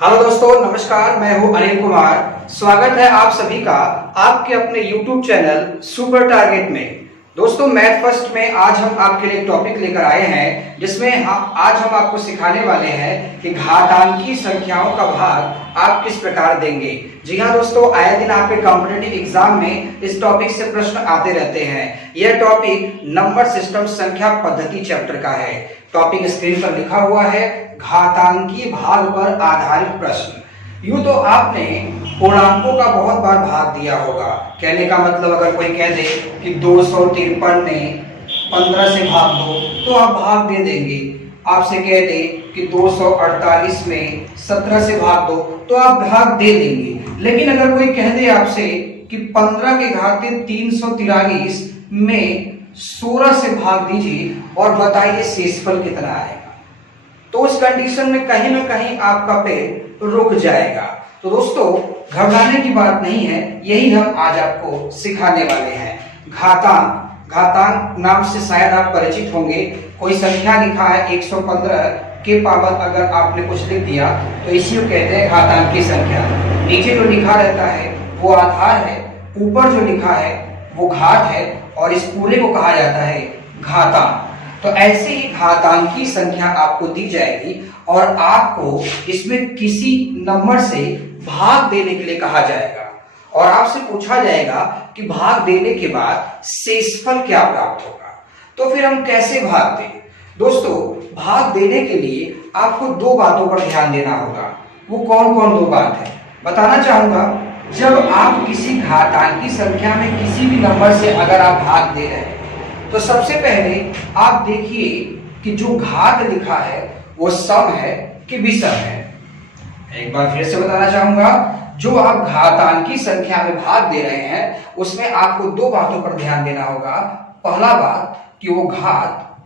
Hello दोस्तों, नमस्कार। मैं हूं अनिल कुमार। स्वागत है आप सभी का आपके अपने YouTube चैनल सुपर टारगेट में। दोस्तों, मैथ फर्स्ट में आज हम आपके लिए एक टॉपिक लेकर आए हैं जिसमें आज हम आपको सिखाने वाले हैं कि घातांकी संख्याओं का भाग आप किस प्रकार देंगे। जी हाँ दोस्तों, आए दिन आपके कॉम्पिटिटिव एग्जाम में इस टॉपिक से प्रश्न आते रहते हैं। यह टॉपिक नंबर सिस्टम संख्या पद्धति चैप्टर का है। टॉपिक स्क्रीन पर लिखा हुआ है, घातांकी भाग पर आधारित प्रश्न। यूं तो आपने पूर्णांकों का बहुत बार भाग दिया होगा। कहने का मतलब अगर कोई कह दे कि 253 में 15 से भाग दो तो आप भाग दे देंगे। आपसे कह दे कि 248 में 17 से भाग दो तो आप भाग दे देंगे। लेकिन अगर कोई कह दे आपसे कि 15 के घाते 343 में 16 से भाग दीजिए और बताइए शेषफल कितना आएगा, तो उस कंडीशन में कहीं ना कहीं आपका पेट रुक जाएगा। तो दोस्तों, घबराने की बात नहीं है, यही हम आज आपको सिखाने वाले हैं। घातांक नाम से शायद आप परिचित होंगे। कोई संख्या लिखा है 115 के पावर अगर आपने कुछ लिख दिया तो इसी को कहते हैं घातांक की संख्या। नीचे जो लिखा रहता है वो आधार है, ऊपर जो लिखा है वो घात है और इस पूरे को कहा जाता है घातांक। तो ऐसे ही घातांकी संख्या आपको दी जाएगी और आपको इसमें किसी नंबर से भाग देने के लिए कहा जाएगा और आपसे पूछा जाएगा कि भाग देने के बाद शेषफल क्या प्राप्त होगा। तो फिर हम कैसे भाग दें? दोस्तों, भाग देने के लिए आपको दो बातों पर ध्यान देना होगा। वो कौन कौन दो बात है बताना चाहूंगा। जब आप किसी घातांकी संख्या में किसी भी नंबर से अगर आप भाग दे रहे हैं तो सबसे पहले आप देखिए कि जो घात लिखा है वो सम है कि विषम है। एक बार फिर से बताना चाहूंगा, जो आप घातांकी संख्या में भाग दे रहे हैं उसमें आपको दो बातों पर ध्यान देना होगा। पहला बात कि वो घात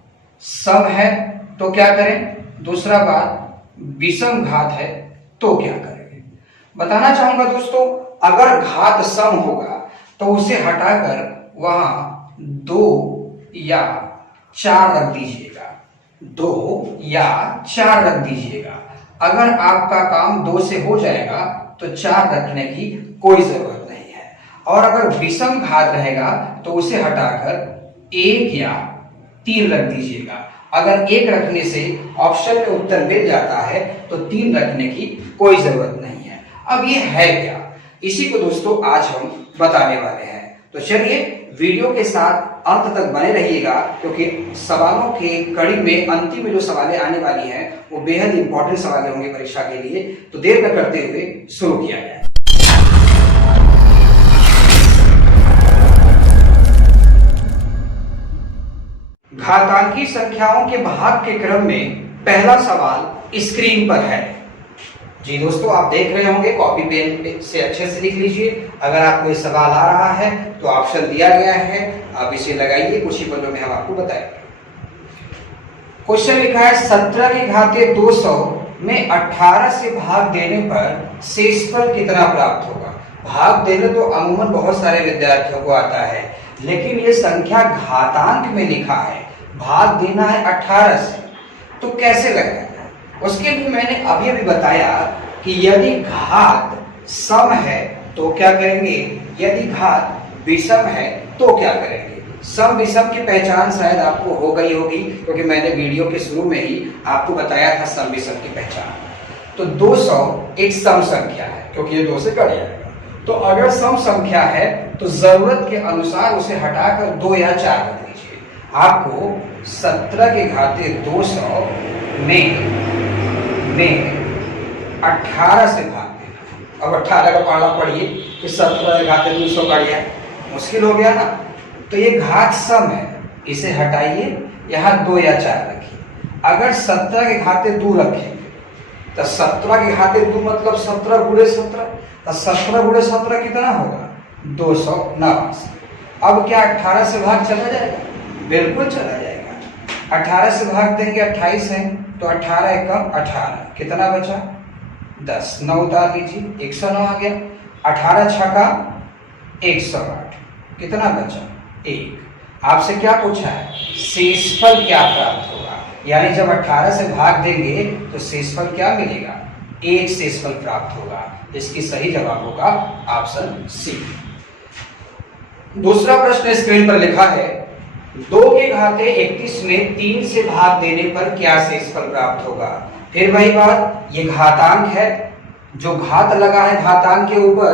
सम है तो क्या करें, दूसरा बात विषम घात है तो क्या करेंगे। बताना चाहूंगा दोस्तों, अगर घात सम होगा तो उसे हटाकर वहां 2 या 4 रख दीजिएगा। 2 या 4 रख दीजिएगा। अगर आपका काम 2 से हो जाएगा तो 4 रखने की कोई जरूरत नहीं है। और अगर विषम घात रहेगा तो उसे हटाकर 1 या 3 रख दीजिएगा। अगर 1 रखने से ऑप्शन में उत्तर मिल जाता है तो 3 रखने की कोई जरूरत नहीं है। अब ये है क्या, इसी को दोस्तों आज हम बताने वाले हैं। तो चलिए वीडियो के साथ अंत तक बने रहिएगा, क्योंकि सवालों के कड़ी में अंतिम में जो सवालें आने वाली हैं वो बेहद इंपॉर्टेंट सवाल होंगे परीक्षा के लिए। तो देर न करते हुए शुरू किया जाए। घातांकी संख्याओं के भाग के क्रम में पहला सवाल स्क्रीन पर है। जी दोस्तों, आप देख रहे होंगे, कॉपी पेन से अच्छे से लिख लीजिए। अगर आपको ये सवाल आ रहा है तो ऑप्शन दिया गया है, आप इसे लगाइए, कुछ ही पलों में हम आपको बताएंगे। क्वेश्चन लिखा है 17 के घाते 200 में 18 से भाग देने पर शेषफल कितना प्राप्त होगा। भाग देने तो अमूमन बहुत सारे विद्यार्थियों को आता है, लेकिन ये संख्या घातांक में लिखा है, भाग देना है 18 से, तो कैसे लगेगा। उसके लिए मैंने अभी बताया कि यदि घात सम है तो क्या करेंगे, यदि घात विषम है तो क्या करेंगे। सम विषम की पहचान शायद आपको हो गई होगी, क्योंकि मैंने वीडियो के शुरू में ही आपको बताया था सम विषम की पहचान। तो 200 एक सम संख्या है, क्योंकि ये 2 से कट जाएगा। तो अगर सम संख्या है तो जरूरत के अनुसार उसे हटाकर 2 या 4 रख दीजिए। आपको 17 के घाते 200 में 18 से भाग देना। अब 18 का पाला पढ़िए कि 17 के घाते 200 का गया, मुश्किल हो गया ना। तो ये घात सम है, इसे हटाइए, यहाँ 2 या 4 रखिए। अगर 17 के घाते 2 रखेंगे तो 17 के घाते 2 मतलब 17 गुणे 17, तो 17 गुणे 17 कितना होगा, 289। अब क्या 18 से भाग चला जाएगा? बिल्कुल चला जाएगा। 18 से भाग देंगे 28 है तो 18 एकम 18, कितना बचा 10, 9 उतार लीजिए, 109 आ गया। 18 छका 108, कितना बचा 1। आपसे क्या पूछा है, शेषफल क्या प्राप्त होगा। यानी जब 18 से भाग देंगे तो शेषफल क्या मिलेगा, 1 शेषफल प्राप्त होगा। इसकी सही जवाब होगा ऑप्शन सी। दूसरा प्रश्न स्क्रीन पर लिखा है 2 के घाते 31 में 3 से भाग देने पर क्या शेषफल प्राप्त होगा। फिर वही बात, ये घातांक है, जो घात लगा है घातांक के ऊपर,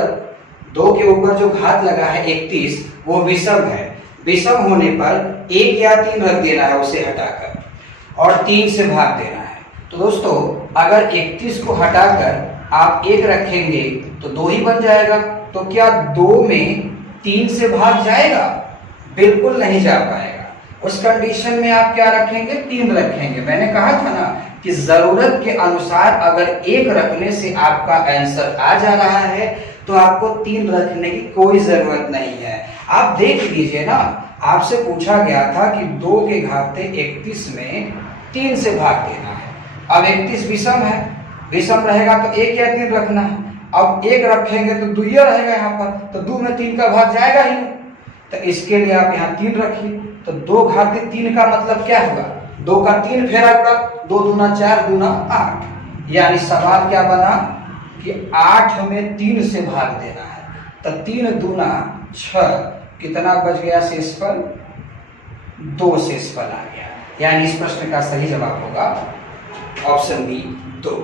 2 के ऊपर जो घात लगा है 31 वो विषम है। विषम होने पर 1 या 3 रख देना है उसे हटाकर और 3 से भाग देना है। तो दोस्तों अगर 31 को हटाकर आप 1 रखेंगे तो 2 ही बन जाएगा। तो क्या 2 में 3 से भाग जाएगा? बिल्कुल नहीं जा पाएगा। उस कंडीशन में आप क्या रखेंगे? 3 रखेंगे। मैंने कहा था ना कि जरूरत के अनुसार अगर 1 रखने से आपका आंसर आ जा रहा है तो आपको 3 रखने की कोई जरूरत नहीं है। आप देख लीजिए ना, आपसे पूछा गया था कि 2 के घाते 31 में 3 से भाग देना है। अब 31 विषम है, विषम रहेगा तो 1 या 3 रखना है। अब 1 रखेंगे तो 2 रहेगा यहाँ पर, तो 2 में 3 का भाग जाएगा ही। तो इसके लिए आप यहाँ 3 रखिए। तो 2 घाते 3 का मतलब क्या होगा? 2 का 3 फेरा होगा, 2 दूना 4 दूना 8। यानी सवाल क्या बना कि 8 में 3 से भाग देना है। तो 3 दूना 6, कितना बच गया शेषफल? 2 शेषफल आ गया। यानी इस प्रश्न का सही जवाब होगा ऑप्शन बी 2।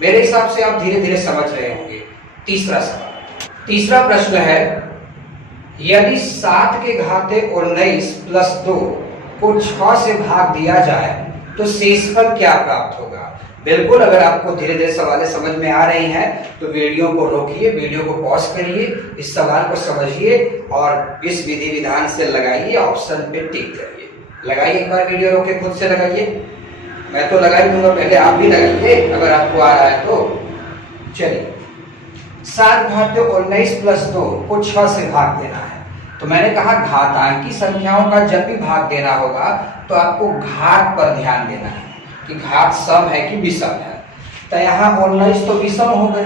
मेरे हिसाब से आप धीरे धीरे समझ रहे होंगे। तीसरा सवाल, तीसरा प्रश्न है यदि 7 के घाते 19 प्लस 2 को 6 से भाग दिया जाए तो शेषफल क्या प्राप्त होगा। बिल्कुल, अगर आपको धीरे धीरे सवालें समझ में आ रही हैं तो वीडियो को रोकिए, वीडियो को पॉज करिए, इस सवाल को समझिए और इस विधि विधान से लगाइए, ऑप्शन पे टिक करिए। लगाइए, एक बार वीडियो रोके खुद से लगाइए। मैं तो लगा ही दूंगा, पहले आप भी लगाइए अगर आपको आ रहा है तो। चलिए, 7 घाते 19 प्लस 2 को 6 से भाग देना है। तो मैंने कहा घातांकी संख्याओं का जब भी भाग देना होगा तो आपको घात पर ध्यान देना है कि घात सम है कि विषम है। तो यहाँ 19 तो विषम हो गए,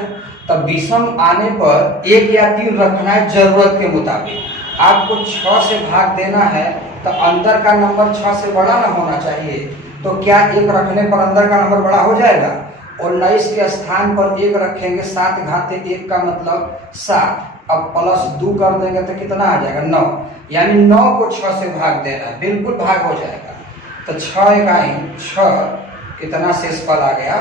तब विषम आने पर 1 या 3 रखना है जरूरत के मुताबिक। आपको 6 से भाग देना है तो अंदर का नंबर 6 से बड़ा ना होना चाहिए। तो क्या 1 रखने पर अंदर का नंबर बड़ा हो जाएगा? 19 के स्थान पर 1 रखेंगे, 7 घाते 1 का मतलब 7। अब प्लस 2 कर देंगे तो कितना आ जाएगा? 9। यानी 9 को 6 से भाग देना है, बिल्कुल भाग हो जाएगा। तो 6 इकाई 6, कितना शेषफल आ गया?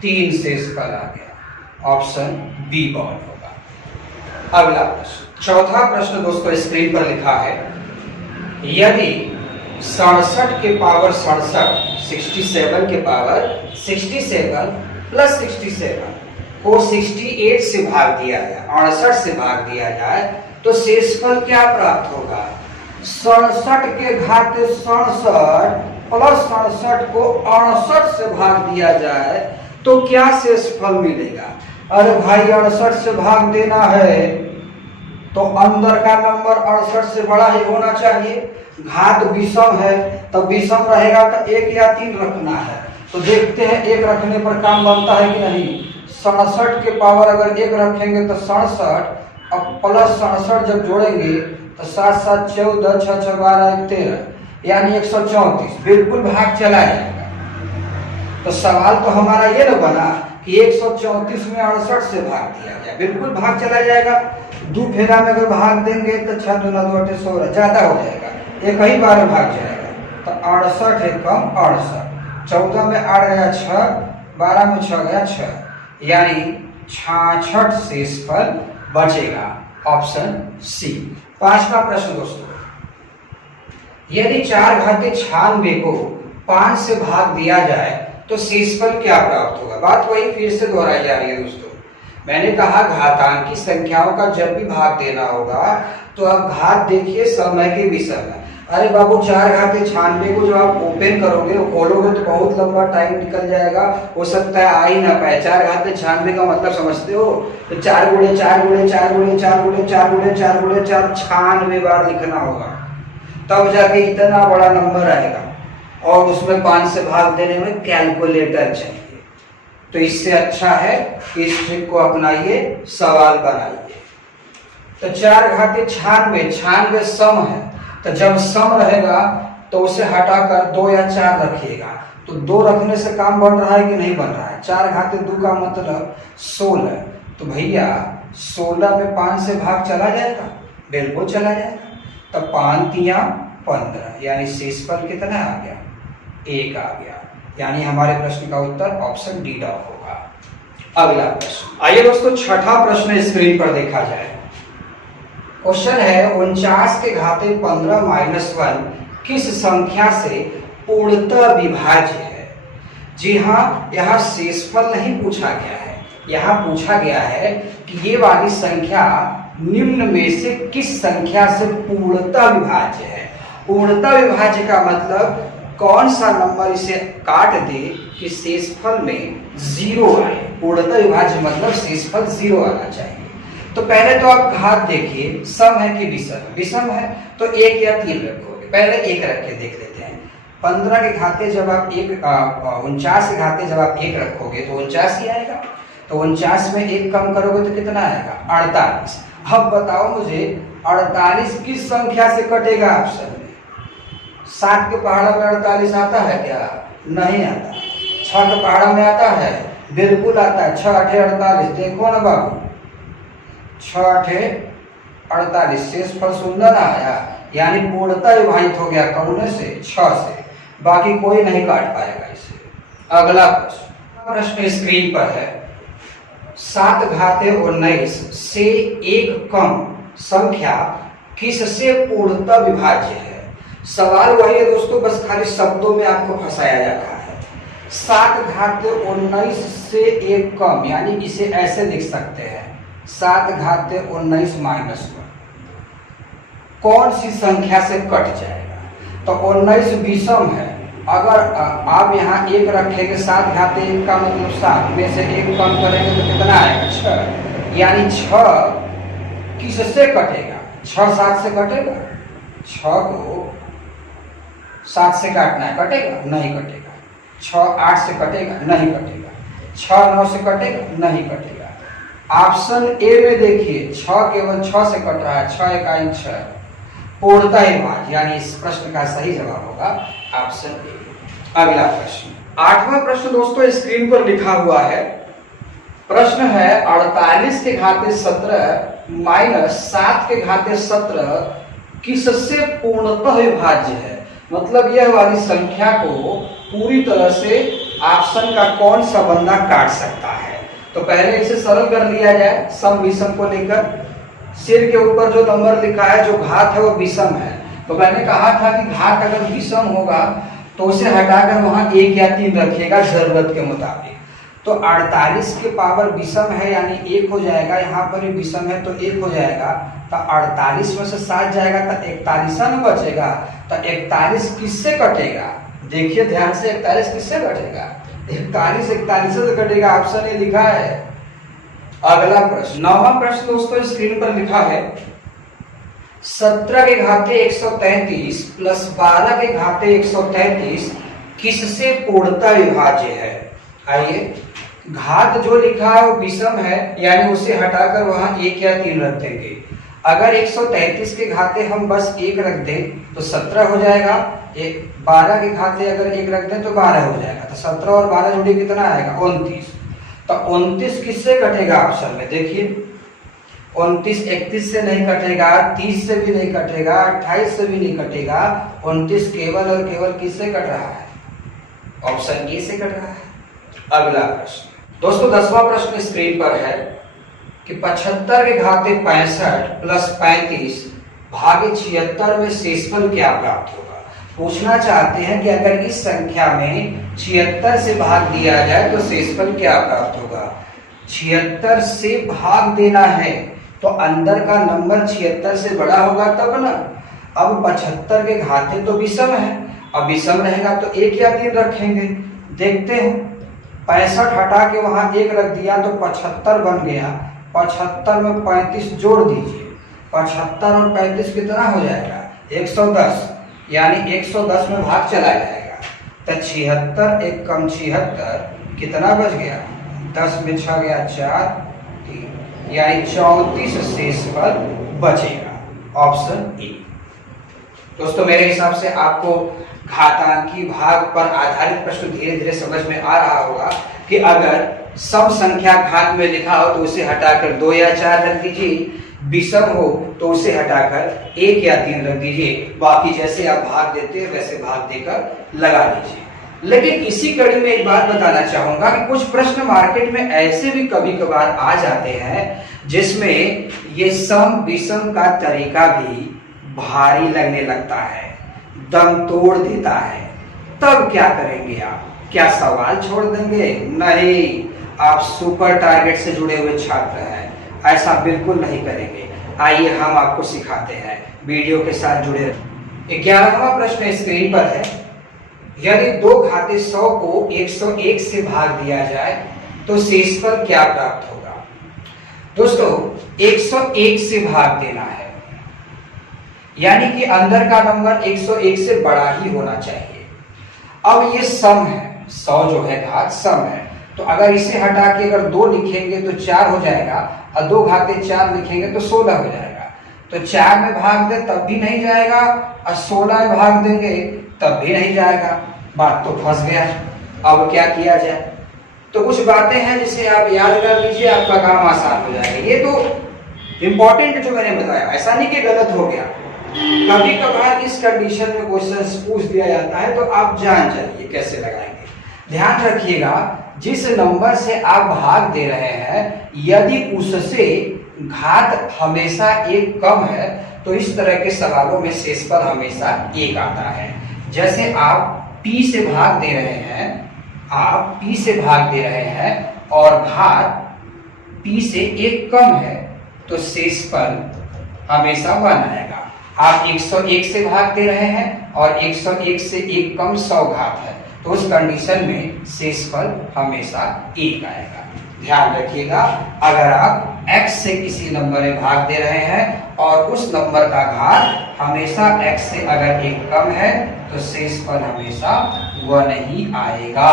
3 शेषफल आ गया। ऑप्शन बी बॉल होगा। अगला प्रश्न, चौथा प्रश्न दोस्तों स्क्रीन पर लिखा है यदि 67 के पावर 67, 67 के पावर 67 प्लस 67 को 68 से भाग दिया जाए, 68 से भाग दिया जाए तो शेषफल क्या प्राप्त होगा। 67 के घाते 67 प्लस 67 को 68 से भाग दिया जाए तो क्या शेषफल मिलेगा। अरे भाई 68 से भाग देना है तो अंदर का नंबर 68 से बड़ा ही होना चाहिए। घात विषम है तो विषम रहेगा तो 1 या 3 रखना है। तो देखते हैं 1 रखने पर काम बनता है कि नहीं। 67 के पावर अगर 1 रखेंगे तो 67, अब प्लस 67 जब जोड़ेंगे तो 7 7 14, 6 6 12 13, यानी 134। बिल्कुल भाग चला जाएगा। तो सवाल तो हमारा ये न बना कि 134 में 68 से भाग दिया जाए, बिल्कुल भाग चला जाएगा। 2 फेरा में अगर भाग देंगे तो 6 दूना 2 8 16 ज्यादा हो जाएगा, एक ही बार में भाग जाएगा। तो 68 एकम 68, 14 में 8 गया 6, 12 में 6 गया 6, यानी 66 शेषफल बचेगा। Option C. पांचवा प्रश्न दोस्तों, यदि 4 घाते 96 को 5 से भाग दिया जाए तो शेषफल क्या प्राप्त होगा। बात वही फिर से दोहराई जा रही है दोस्तों। मैंने कहा घातांकी संख्याओं का जब भी भाग देना होगा तो आप घात देखिए समय के विषम है। अरे बाबू 4 घाते 96 को जो आप ओपन करोगे खोलोगे तो बहुत लंबा टाइम निकल जाएगा, हो सकता है आ ही ना पाए। 4 घाते 96 का मतलब समझते हो? तो 4 गुणे 4 गुणे 4 गुणे 4 गुणे 4 गुणे 4 गुणे 4 96 बार लिखना होगा, तब जाके इतना बड़ा नंबर आएगा। और उसमें 5 से भाग देने में कैलकुलेटर चाहिए। तो इससे अच्छा है कि इस ट्रिक को अपनाइए, सवाल बनाइए। तो 4 घाते 96, 96 सम है, तो जब सम रहेगा तो उसे हटाकर 2 या 4 रखिएगा तो तो 2 रखने से काम बन रहा है कि नहीं बन रहा है? 4 घाते 2 का मतलब 16। तो भैया 16 में 5 से भाग चला जाएगा, बिल्कुल चला जाएगा। तो 5 तिया 15, यानी शेषफल कितना आ गया? 1 आ गया। यानी हमारे प्रश्न का उत्तर ऑप्शन डी डॉट होगा। अगला प्रश्न, आइए दोस्तों छठा प्रश्न स्क्रीन पर देखा जाए। क्वेश्चन है 49 के घाते 15 माइनस 1 किस संख्या से पूर्णतः विभाज्य है? जी हाँ, यहाँ शेषफल नहीं पूछा गया है, यहाँ पूछा गया है कि ये वाली संख्या निम्न में से किस संख्या से पूर्णतः विभाज्य है। पूर्णतः विभाज्य का मतलब कौन सा नंबर इसे काट दे कि शेषफल में 0 आए। पूर्णतः विभाज्य मतलब शेषफल 0 आना चाहिए। तो पहले तो आप घात देखिए, सम है कि विषम? विषम है तो 1 या 3 रखोगे। पहले 1 रख के देख लेते हैं। 15 के घाते जब आप 49 के घाते जब आप 1 रखोगे तो 49 ही आएगा। तो 49 में 1 कम करोगे तो कितना आएगा? 48। अब बताओ मुझे 48 किस संख्या से कटेगा ऑप्शन में? 7 के पहाड़ा में 48 आता है क्या? नहीं आता। 6 के पहाड़ा में आता है? बिल्कुल आता है। 6 8 48। देखो ना बाबू, 6 8 48, शेषफल सुंदर आया, यानी पूर्णतः विभाजित हो गया। कौन से? 6 से। बाकी कोई नहीं काट पाएगा इसे। अगला प्रश्न स्क्रीन पर है। 7 घाते 19 से 1 कम संख्या किससे पूर्णतः विभाज्य है? सवाल वही है दोस्तों, बस खाली शब्दों में आपको फंसाया जा रहा है। 7 घाते 19 से 1 कम, यानी इसे ऐसे लिख सकते हैं 7 घाते 19 माइनस 1 कौन सी संख्या से कट जाएगा? तो 19 विषम है। अगर आप यहाँ 1 रखेंगे, 7 घाते 1 का मतलब 7 में से 1 कम करेंगे तो कितना आएगा? 6। यानी 6 किससे कटेगा? 6 7 से कटेगा? 6 को 7 से काटना है, कटेगा? नहीं कटेगा। 6 8 से कटेगा? नहीं कटेगा। 6 9 से कटेगा? नहीं कटेगा। ऑप्शन ए में देखिए 6 केवल 6 से कट रहा है। 6 1 6 पूर्णतः विभाज्य, यानी इस प्रश्न का सही जवाब होगा ऑप्शन ए। अगला प्रश्न, 8वां प्रश्न दोस्तों स्क्रीन पर लिखा हुआ है। प्रश्न है 48 के घाते 17 माइनस 7 के घाते 17 किससे पूर्णतः विभाज्य है? मतलब यह वाली संख्या को पूरी तरह से ऑप्शन का कौन सा बंदा काट सकता है? तो पहले इसे सरल कर लिया जाए। सम विषम को लेकर सिर के ऊपर जो नंबर लिखा है, जो घात है वो विषम है। तो मैंने कहा था कि घात अगर विषम होगा तो उसे हटाकर वहां 1 या 3 रखिएगा जरूरत के मुताबिक। तो 48 के पावर विषम है, यानी 1 हो जाएगा। यहाँ पर विषम है तो 1 हो जाएगा। तो 48 में से 7 जाएगा तो 41 न बचेगा। तो 41 किससे कटेगा? देखिए ध्यान से, 41 किससे कटेगा? 41 से कटेगा। ऑप्शन ए लिखा है। अगला प्रश्न, 9वां प्रश्न दोस्तों स्क्रीन पर लिखा है। 17 के घाते 133 प्लस 12 के घाते 133 किससे पूर्णतः विभाज्य है? आइए, घात जो लिखा है वो विषम है, यानी उसे हटाकर वहां 1 या 3 रख देंगे। अगर 133 के घाते हम बस 1 रख दें तो 17 हो जाएगा। 12 के घाते अगर 1 रख दें तो 12 हो जाएगा। तो 17 और 12 जोड़े कितना आएगा? 29। तो 29 किससे कटेगा? ऑप्शन में देखिए, 29 31 से नहीं कटेगा, 30 से भी नहीं कटेगा, 28 से भी नहीं कटेगा। 29 केवल और केवल किससे कट रहा है? ऑप्शन ए से कट रहा है। अगला प्रश्न दोस्तों 10वां प्रश्न स्क्रीन पर है कि 75 के घाते 65 प्लस 35 भागे 76 में शेषफल क्या प्राप्त होगा? पूछना चाहते हैं कि अगर इस संख्या में 76 से भाग दिया जाए तो शेषफल क्या प्राप्त होगा? 76 से भाग देना है तो अंदर का नंबर 76 से बड़ा होगा तब ना। अब 75 के घाते तो विषम है, अब विषम रहेगा तो 1 या 3 रखेंगे। देखते हैं, 65 हटा के वहां 1 रख दिया तो 75 बन गया। 75 में 35 जोड़ दीजिए, 75 और 35 कितना हो जाएगा? 110, यानी 110 में भाग चला जाएगा। तो 76 1 कम 76 कितना बच गया? 10 में 6 गया 4 3, यानी 34 शेषफल बचेगा। Option A. दोस्तों मेरे हिसाब से आपको घातांकी भाग पर आधारित प्रश्न धीरे धीरे समझ में आ रहा होगा कि अगर सम संख्या घात में लिखा हो तो उसे हटाकर 2 या 4 रख दीजिए, विषम हो तो उसे हटाकर 1 या 3 रख दीजिए, बाकी जैसे आप भाग देते हैं वैसे भाग देकर लगा लीजिए। लेकिन इसी कड़ी में एक बात बताना चाहूंगा कि कुछ प्रश्न मार्केट में ऐसे भी कभी कभार आ जाते हैं जिसमें ये सम विषम का तरीका भी भारी लगने लगता है, दम तोड़ देता है। तब क्या करेंगे आप? क्या सवाल छोड़ देंगे? नहीं, आप सुपर टारगेट से जुड़े हुए छात्र हैं, ऐसा बिल्कुल नहीं करेंगे। आइए हम आपको सिखाते हैं, वीडियो के साथ जुड़े रहिए। 11वां प्रश्न स्क्रीन पर है। यदि 2 घाते 100 को 101 से भाग दिया जाए तो शेषफल क्या प्राप्त होगा? दोस्तों 101 से भाग देना है, यानी कि अंदर का नंबर 101 से बड़ा ही होना चाहिए। अब ये सम है, 100 जो है घात सम है, तो अगर इसे हटा के अगर 2 लिखेंगे तो 4 हो जाएगा, और 2 घाते 4 लिखेंगे तो 16 हो जाएगा। तो 4 में भाग दे तब भी नहीं जाएगा, और 16 में भाग देंगे तब भी नहीं जाएगा। बात तो फंस गया। अब क्या किया जाए? तो कुछ बातें हैं जिसे आप याद कर लीजिए, आपका काम आसान हो जाएगा। ये तो इंपॉर्टेंट जो मैंने बताया, ऐसा नहीं कि गलत हो गया। कभी कभार इस कंडीशन में क्वेश्चन पूछ दिया जाता है तो आप जान जाइए कैसे लगाएंगे। ध्यान रखिएगा, जिस नंबर से आप भाग दे रहे हैं यदि उससे घात हमेशा 1 कम है तो इस तरह के सवालों में शेषफल हमेशा 1 आता है। जैसे आप p से भाग दे रहे हैं, आप p से भाग दे रहे हैं और घात p से 1 कम है तो शेषफल हमेशा 1 आएगा। आप 101 से भाग दे रहे हैं और 101 से 1 कम 100 घात है, तो उस कंडीशन में शेषफल हमेशा 1 आएगा। ध्यान रखिएगा, अगर आप x से किसी नंबर में भाग दे रहे हैं और उस नंबर का घात हमेशा x से अगर 1 कम है तो शेषफल हमेशा 1 ही आएगा।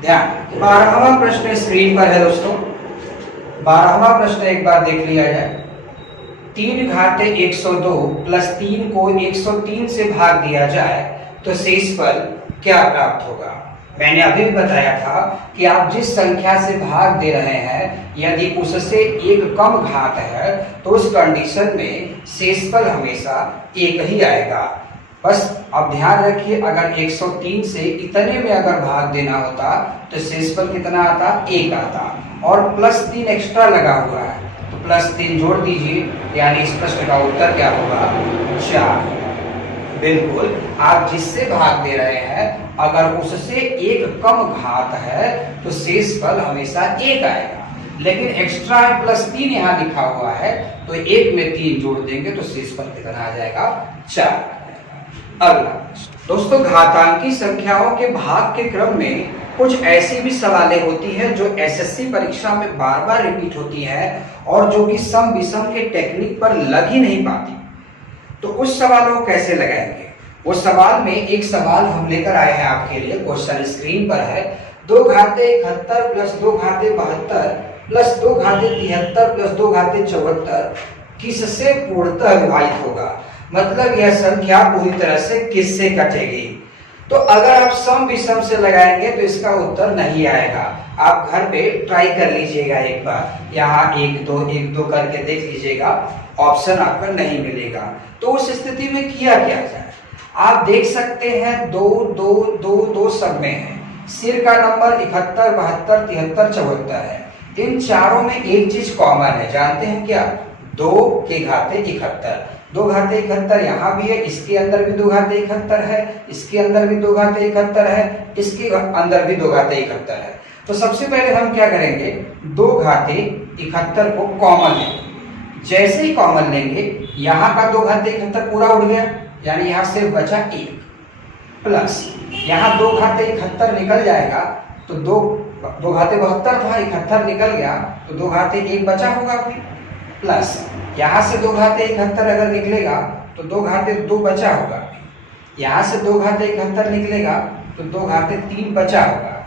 ध्यान। 12वां प्रश्न स्क्रीन पर है दोस्तों। 12वां प्रश्न एक बार देख लिया जाए। 3 घाते 102 प्लस 3 को 103 से भाग दिया जाए तो शेषफल क्या प्राप्त होगा? मैंने अभी भी बताया था कि आप जिस संख्या से भाग दे रहे हैं यदि उससे 1 कम घात है तो उस कंडीशन में शेषफल हमेशा 1 ही आएगा। बस अब ध्यान रखिए, अगर 103 से इतने में अगर भाग देना होता तो शेषफल कितना आता? 1 आता, और प्लस 3 एक्स्ट्रा लगा हुआ है तो प्लस 3 जोड़ दीजिए, यानी इस प्रश्न का उत्तर क्या होगा? 4। बिल्कुल, आप जिससे भाग दे रहे हैं अगर उससे 1 कम घात है तो शेषफल हमेशा 1 आएगा, लेकिन एक्स्ट्रा प्लस 3 यहाँ लिखा हुआ है तो 1 में 3 जोड़ देंगे तो शेषफल कितना आ जाएगा? 4। अगला दोस्तों, घातांकी संख्याओं के भाग के क्रम में कुछ ऐसी भी सवालें होती हैं जो एसएससी परीक्षा में बार बार रिपीट होती हैं और जो कि सम विषम के टेक्निक पर लग ही नहीं पाती। तो उस सवालों को कैसे लगाएंगे? वो सवाल में एक सवाल हम लेकर आए हैं आपके लिए, क्वेश्चन स्क्रीन पर है। 2 घाते 71 प्लस 2 घाते 72 प्लस 2 घाते 73 प्लस 2 घाते 74 किससे पूर्णतः विभाजित होगा? मतलब यह संख्या पूरी तरह से किससे कटेगी? तो अगर आप सम विषम से लगाएंगे तो इसका उत्तर नहीं आएगा। आप घर पे ट्राई कर लीजिएगा एक बार, यहाँ 1 2 करके देख लीजिएगा, ऑप्शन आपका नहीं मिलेगा। तो उस स्थिति में किया क्या जाए? आप देख सकते हैं 2 2 2 2 सब में है, सिर का नंबर 71 72 73 74 है। इन चारों में एक चीज कॉमन है, जानते हैं क्या? 2 के घाते 71, 2 घाते 71 यहाँ भी है, इसके अंदर भी 2 घाते 71 है, इसके अंदर भी 2 घाते 71 है, इसके अंदर भी 2 घाते 71 है। तो सबसे पहले हम क्या करेंगे? 2 घाते 71 को कॉमन लेंगे। जैसे ही कॉमन लेंगे यहाँ का 2 घाते 71 पूरा उड़ गया, यानी यहाँ से बचा 1, प्लस यहाँ 2 घाते 71 निकल जाएगा तो 2 घाते 72 था, 71 निकल गया तो 2 घाते 1 बचा होगा अभी, प्लस यहाँ से 2 घाते 71 अगर निकलेगा तो 2 घाते 2 बचा होगा, यहाँ से 2 घाते 71 निकलेगा तो 2 घाते 3 बचा होगा।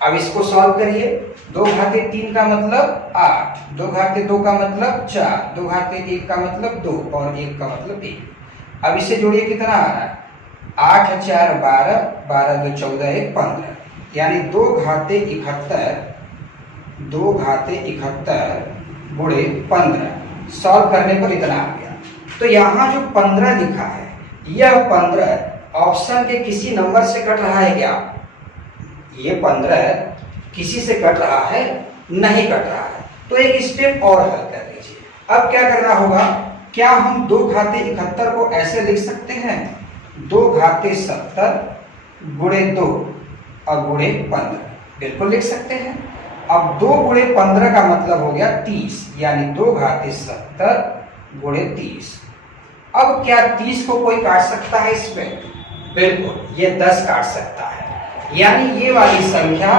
अब इसको सॉल्व करिए। 2 घाते 3 का मतलब 8, 2 घाते 2 का मतलब 4, 2 घाते 1 का मतलब 2 और 1 का मतलब 1। अब इसे जोड़िए, कितना आ रहा है 8 × 4 = 12, 12 × 2 = 14, 1 15, यानी 2 घाते 71 गुणे 15 सॉल्व करने पर इतना आ गया। तो यहाँ जो 15 लिखा है, यह 15 ऑप्शन के किसी नंबर से कट रहा है क्या? ये 15 किसी से कट रहा है? नहीं कट रहा है। तो एक स्टेप और हल कर लीजिए। अब क्या करना होगा, क्या हम 2 घाते 71 को ऐसे लिख सकते हैं, 2 घाते 70 गुणे 2 और गुणे 15? बिल्कुल लिख सकते हैं। अब 2 गुणे 15 का मतलब हो गया 30, यानी 2 घाते 70 गुणे 30। अब क्या 30 को कोई काट सकता है इसमें? बिल्कुल, ये 10 काट सकता है, यानी ये वाली संख्या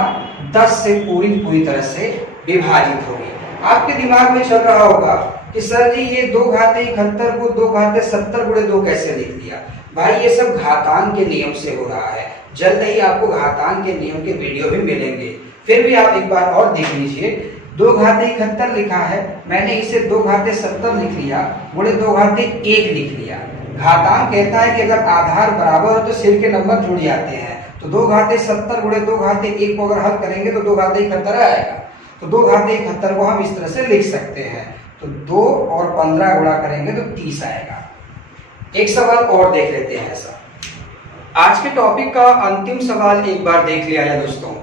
10 से पूरी तरह से विभाजित होगी। आपके दिमाग में चल रहा होगा कि सर जी ये 2 घाते 71 को 2 घाते 70 गुणे 2 कैसे लिख दिया? भाई ये सब घातांक के नियम से हो रहा है। जल्द ही आपको घातांक के नियम के वीडियो भी मिलेंगे, फिर भी आप एक बार और देख लीजिए। 2 घाते 71 लिखा है, मैंने इसे 2 घाते 70 लिख लिया, गुणे 2 घाते 1 लिख लिया। घातांक कहता है कि अगर आधार बराबर हो तो सिर के नंबर जुड़ जाते हैं। तो 2 घाते 70 गुणे 2 घाते 1 को अगर हल करेंगे तो 2 घाते 71 आएगा। तो 2 घाते 71 को हम इस तरह से लिख सकते हैं। तो 2 और 15 गुणा करेंगे तो 30 आएगा। एक सवाल और देख लेते हैं ऐसा। आज के टॉपिक का अंतिम सवाल एक बार देख लिया जाए दोस्तों।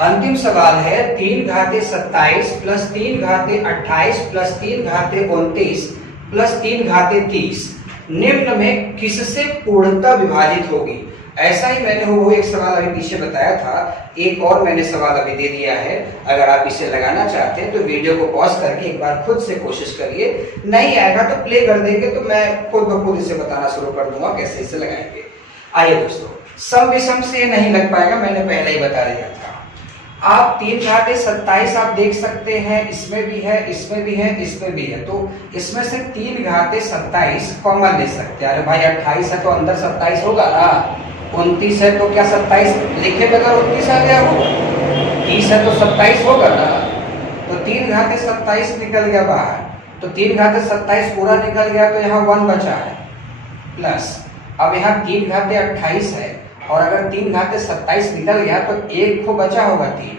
अंतिम सवाल है 3 घाते 27 प्लस 3 घाते 28 प्लस 3 घाते 29 प्लस 3 घाते 30 निम्न में किससे पूर्णतः विभाजित होगी? ऐसा ही मैंने वो एक सवाल अभी पीछे बताया था, एक और मैंने सवाल अभी दे दिया है। अगर आप इसे लगाना चाहते हैं तो वीडियो को पॉज करके एक बार खुद से कोशिश करिए। नहीं आएगा तो प्ले कर देंगे, तो मैं खुद ब खुद इसे बताना शुरू कर दूंगा कैसे इसे लगाएंगे। आइए दोस्तों, सम विषम से नहीं लग पाएगा, मैंने पहले ही बता दिया था। आप 3 घाते 27 आप देख सकते हैं, इसमें भी है, इसमें भी है, इसमें भी है। तो इसमें से 3 घाते 27 कॉमन ले सकते हैं। अरे भाई 28 है तो अंदर 27 होगा ना, 29 है तो क्या 27 लिखे बगैर 29 आ गया होगा, 30 है तो 27 होगा ना। तो 3 घाते 27 निकल गया बाहर, तो 3 घाते 27 पूरा निकल गया, तो यहाँ 1 बचा है प्लस। अब यहाँ 3 घाते 28 है, और अगर 3 घाते 27 निकल गया तो 1 को बचा होगा 3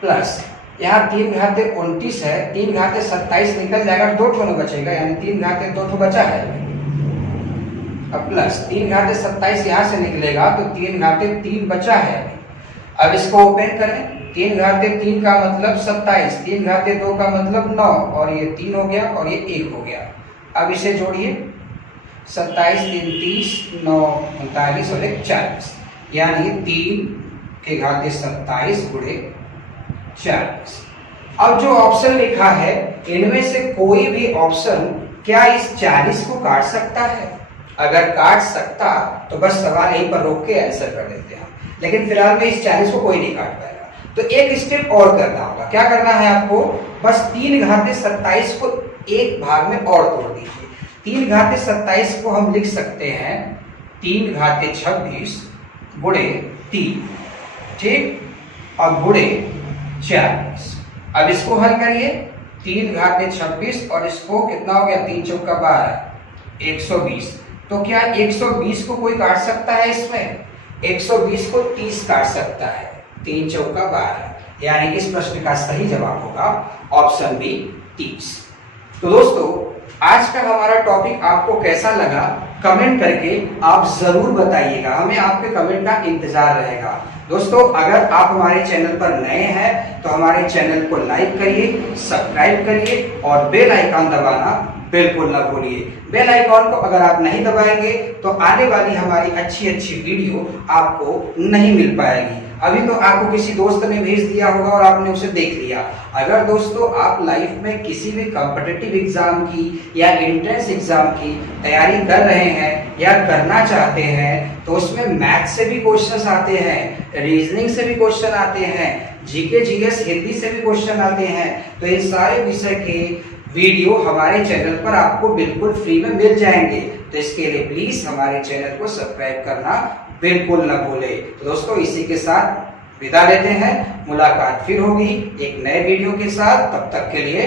प्लस। यहाँ 3 घाते 29 है, 3 घाते 27 निकल जाएगा, 2 ठो बचेगा, यानी 3 घाते 2 ठो बचा है। अब प्लस 3 घाते 27 यहाँ से निकलेगा तो 3 घाते 3 बचा है। अब इसको ओपन करें, 3 घाते 3 का मतलब 27, 3 घाते 2 का मतलब 9, और ये 3 हो गया और ये 1 हो गया। अब इसे जोड़िए, 27 3 30, 9 39 और 1 40, यानी 3 के घाते 27 गुणे 40। अब जो ऑप्शन लिखा है इनमें से कोई भी ऑप्शन क्या इस 40 को काट सकता है? अगर काट सकता तो बस सवाल यहीं पर रोक के आंसर कर देते हैं, लेकिन फिलहाल में इस 40 को कोई नहीं काट पाएगा। तो एक स्टेप और करना होगा। क्या करना है आपको? बस 3 घाते 27 को एक भाग में और तोड़ दीजिए। 3 घाते 27 को हम लिख सकते हैं 3 घाते 26 गुणे 3, ठीक, और गुणे 40। अब इसको हल करिए, 3 घाते 26 और इसको कितना हो गया, 3 चौका 12, 120। तो क्या 120 को कोई काट सकता है इसमें? 120 को 30 काट सकता है, 3 चौका 12, यानी इस प्रश्न का सही जवाब होगा ऑप्शन बी 30। तो दोस्तों, आज का हमारा टॉपिक आपको कैसा लगा कमेंट करके आप जरूर बताइएगा, हमें आपके कमेंट का इंतजार रहेगा। दोस्तों, अगर आप हमारे चैनल पर नए हैं तो हमारे चैनल को लाइक करिए, सब्सक्राइब करिए और बेल आइकन दबाना बिल्कुल ना भूलिए। बेल आइकॉन को अगर आप नहीं दबाएंगे तो आने वाली हमारी अच्छी वीडियो आपको नहीं मिल पाएगी। अभी तो आपको किसी दोस्त ने भेज दिया होगा और आपने उसे देख लिया। अगर दोस्तों आप लाइफ में किसी भी कॉम्पिटिटिव एग्जाम की या एंट्रेंस एग्जाम की तैयारी कर रहे हैं या करना चाहते हैं तो उसमें मैथ से भी क्वेश्चन आते हैं, रीजनिंग से भी क्वेश्चन आते हैं, जीके जीएस हिंदी से भी क्वेश्चन आते हैं। तो इन सारे विषय के वीडियो हमारे चैनल पर आपको बिल्कुल फ्री में मिल जाएंगे। तो इसके लिए प्लीज हमारे चैनल को सब्सक्राइब करना बिल्कुल न भूले। तो दोस्तों, इसी के साथ विदा लेते हैं, मुलाकात फिर होगी एक नए वीडियो के साथ। तब तक के लिए